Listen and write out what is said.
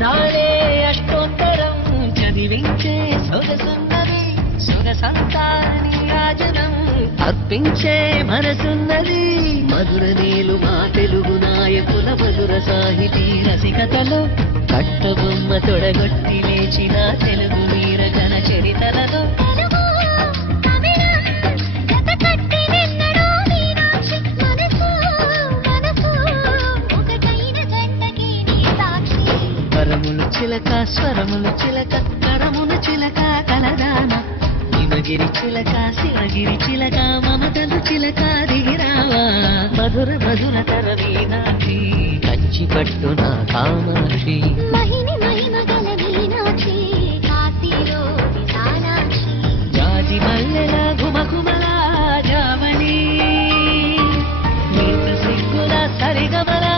నాడే అష్టోత్తరం చదివించే సొగసున్నది సొగసంతా నీరాజనం అర్పించే మనసున్నది మధుర నీలు మా తెలుగు నాయకుల మధుర సాహితీ రసికతలో కట్టబొమ్మ తొడగొట్టి లేచిన తెలుగు వీర జన చరితలలో స్వరములు చిలక స్వరములు చిలక కరములు చిలక కలదాన హిమగిరి చిలక శివగిరి చిలక మమతలు చిలక దిగిరావా మధుర మధుర తర మీనాక్షి కంచి పట్టున కామాక్షి